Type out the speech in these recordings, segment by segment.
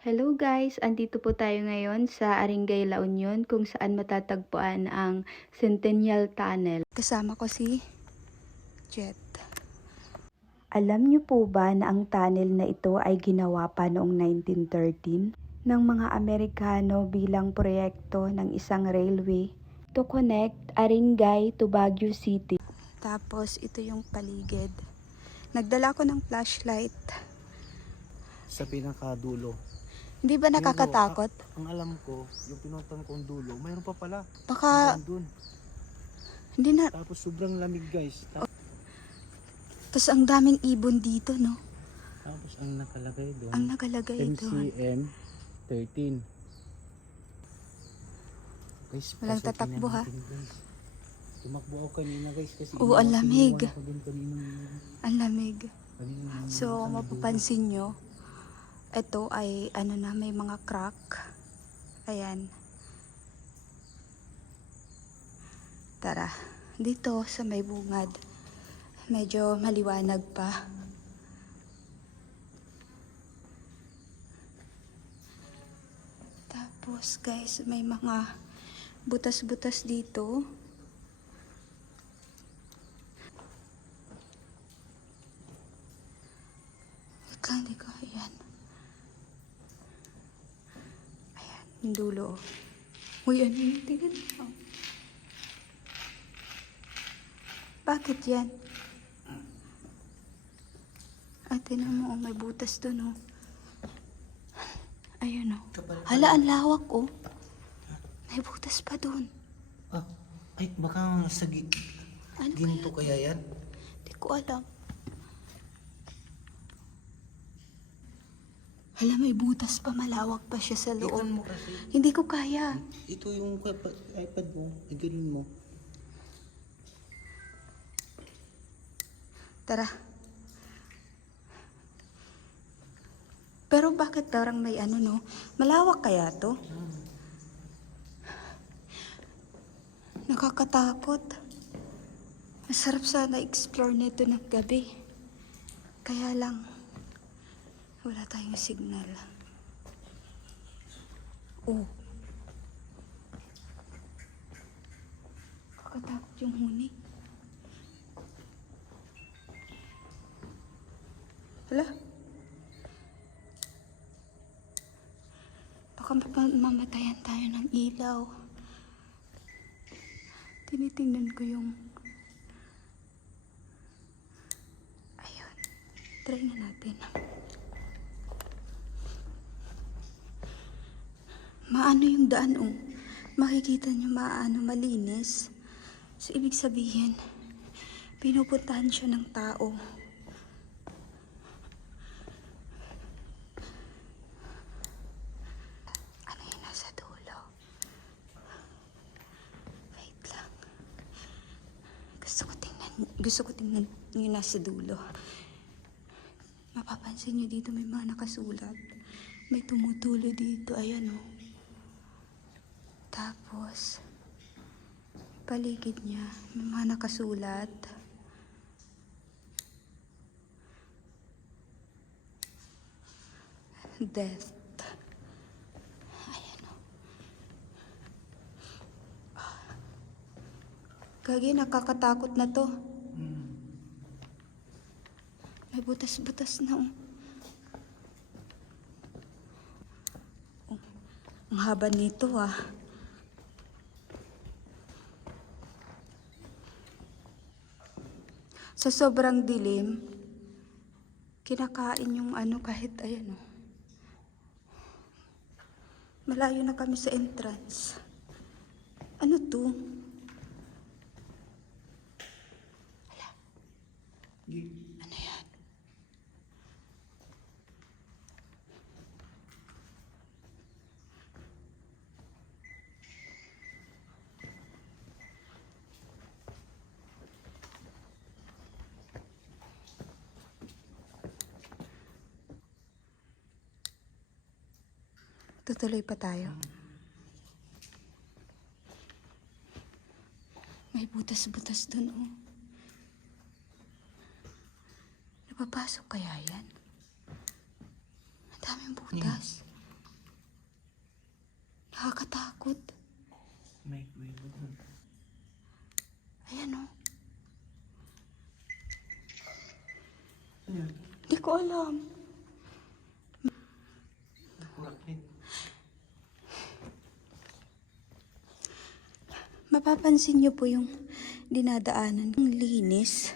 Hello guys! Andito po tayo ngayon sa Aringay, La Union kung saan matatagpuan ang Centennial Tunnel. Kasama ko si Jet. Alam niyo po ba na ang tunnel na ito ay ginawa pa noong 1913 ng mga Amerikano bilang proyekto ng isang railway to connect Aringay to Baguio City. Tapos ito yung paligid. Nagdala ko ng flashlight. Sa pinakadulo. Hindi ba nakakatakot? Ang alam ko, yung pinuntang kong dulo, mayroon pa pala. Baka Dun. hindi na. Tapos sobrang lamig guys. Tapos ang daming ibon dito, no? Tapos ang nakalagay doon, Ang nakalagay doon. MCM 13. Guys, Walang pasokin tatakbo, na ha? natin, guys. Tumakbo ako kanina guys kasi Oo, ang lamig. iniwan ako dun kanina. Ang lamig. Kanina, So, mapapansin nyo, ito ay ano na, may mga crack. Ayan. Tara, dito sa may bungad. Medyo maliwanag pa. Tapos guys, may mga butas-butas dito. Wait lang, di ko. Ayan. Ayan, yung dulo. Uy, ano yun? Tingnan mo. Bakit yan? Tingnan mo, may butas doon, oh. Ayun, oh. Hala, ang lawak, oh. May butas pa doon. Ah, ay baka sa Ano ginto kaya yan? Hindi ko alam. Hala, may butas pa. Malawak pa siya sa loob. Ikan mo kasi. Hindi ko kaya. Ito yung iPad mo. Iganin mo. Tara. Pero bakit parang may ano, no? Malawak kaya to? Nakakatakot. Masarap sana explore nito ng gabi. Kaya lang, wala tayong signal. Oh. Kakatakot yung huni. Hala. Baka mamatayan tayo ng ilaw. Tinitingnan ko yung... Ayun. Try na natin. Maano yung daan, oh. Makikita nyo maano, malinis. So, ibig sabihin, pinupuntahan siya ng tao. Ano yung nasa dulo? Wait lang. Gusto ko tingnan yung nasa dulo. Mapapansin nyo dito may mga nakasulat. May tumutulo dito. Ayan, oh. Tapos, paligid niya, may mga nakasulat. Death. Ayan, oh. Gagi, nakakatakot na to. May butas-butas na, oh. Ang haba nito, ah. Sa sobrang dilim, kinakain yung ano kahit ayan, oh. Malayo na kami sa entrance. Ano to? Hala. Ano yan? Tutuloy pa tayo. May butas-butas dun, oh. Napapasok kaya yan? Ang daming butas. ko alam. Kuraklit. Mapapansin niyo po yung dinadaanan. Ang linis.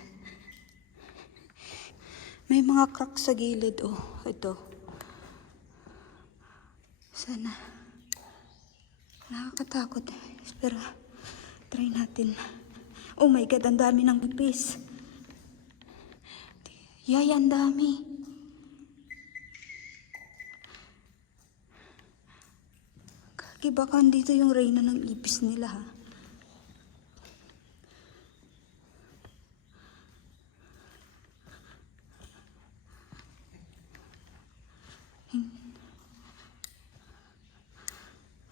May mga crack sa gilid. Oh, ito. Sana. Nakakatakot. Pero, try natin. Oh my God, ang dami ng ipis. Yay, ang dami. Kaki, baka dito yung reyna ng ipis nila, ha?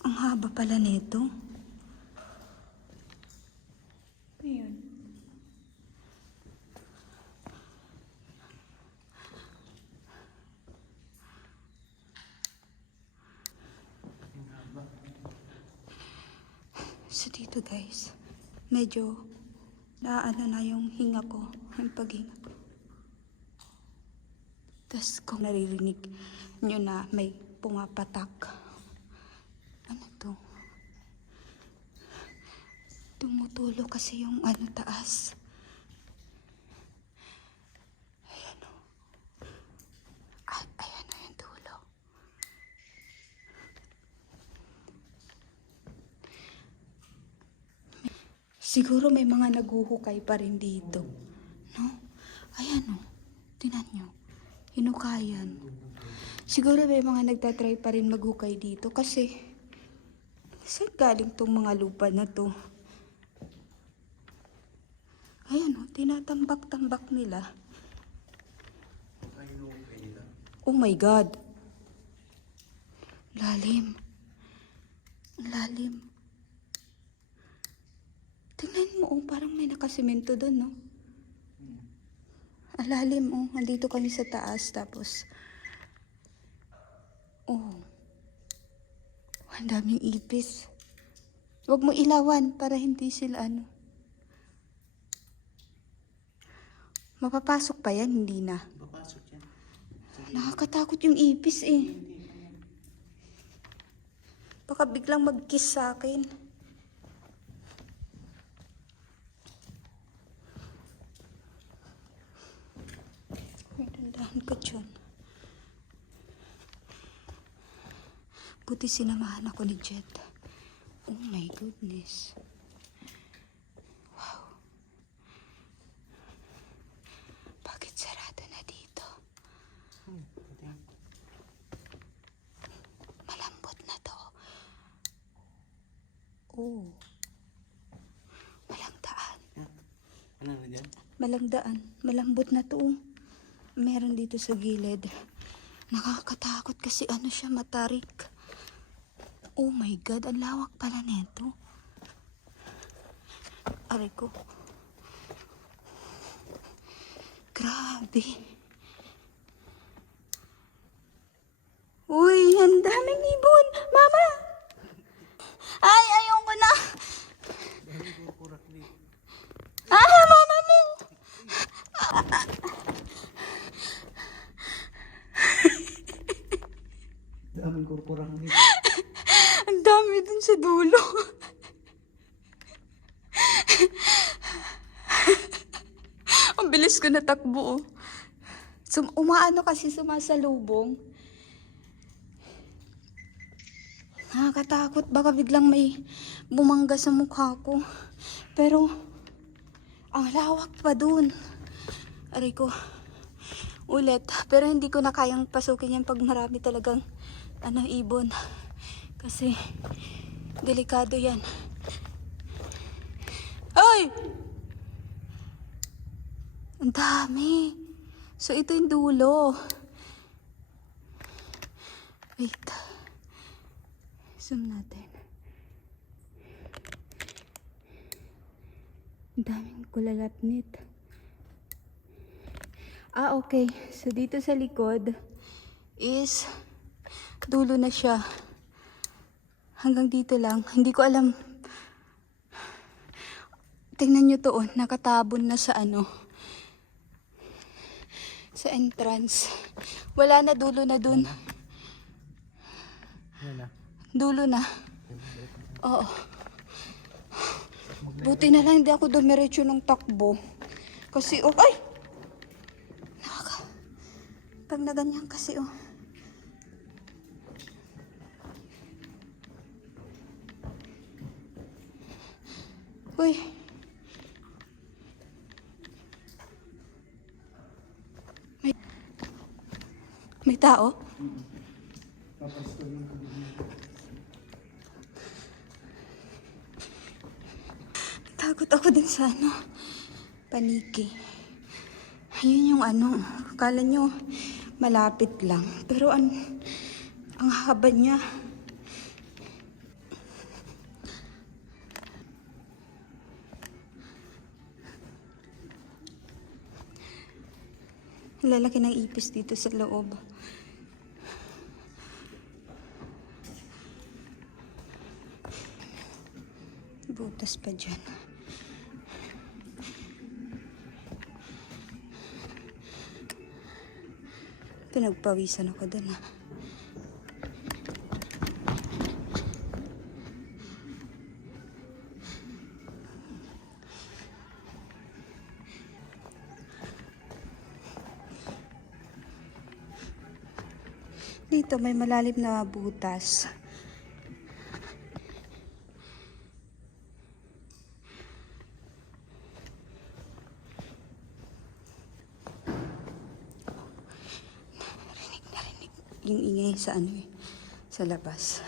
Ang haba pala nito. Ayun. So dito guys, medyo naano na yung hinga ko, yung paghinga ko. Tapos kung naririnig nyo na may pumapatak. Ano to? Tumutulo kasi yung ano taas. Ayan o. At ayan o yung dulo. Siguro may mga naguhukay pa rin dito. No? Ayan o. Tinan nyo. Hinukayan. Siguro may mga nagtatry pa rin maghukay dito kasi saan galing tong mga lupa na to? Ayan o, tinatambak-tambak nila. Oh my God. Lalim. Ang lalim. Tingnan mo, oh, parang may nakasimento doon, no? Ang lalim, oh. Nandito kami sa taas, tapos oh, ang daming ipis. Huwag mo ilawan para hindi sila ano. Mapapasok pa yan, hindi na. Papasok yan. Nakakatakot yung ipis eh. Baka biglang mag-kiss sa akin. Ay, dandahan ko dyan. Buti sinamahan ako ni Jet. Oh my goodness. Wow. Bakit sarado na dito? Malambot na to. Oh. Walang daan. Ano na dyan? Malang daan. Malambot na to. Meron dito sa gilid. Nakakatakot kasi ano siya, matarik. Oh my God, ang lawak pala nito. Aray ko. Grabe. Uy, ang daming ibon. Mama! Ay, ayoko na. Kuraklit. Mama mo! Daming kuraklit. Ang dami dun sa dulo. Ang bilis ko natakbo. Umaano kasi sumasalubong. Nakakatakot. Baka biglang may bumangga sa mukha ko. Pero, ang lawak pa dun. Aray ko. Ulit. Pero hindi ko na kayang pasukin yan pag marami talagang ibon. Kasi, delikado yan. Ay! Ang dami. So, ito yung dulo. Wait. Zoom natin. Ang daming kulalapnit. Okay. So, dito sa likod is dulo na siya. Hanggang dito lang. Hindi ko alam. Tingnan nyo to, nakatabon na sa Sa entrance. Wala na, dulo na dun. Yan na. Dulo na. Oo. Buti na lang hindi ako dumiretso ng takbo. Kasi, oh, ay! Pag na ganyan kasi, oh. Uy. May tao? Takot ako din sa ano, paniki. Ayun yung ano, akala nyo malapit lang. Pero ang haba niya. Lalaki ng ipis dito sa loob. Butas pa dyan. Pinagpawisan ako dun, ha. Dito may malalim na butas. Narinig yung ingay sa ano eh, sa labas.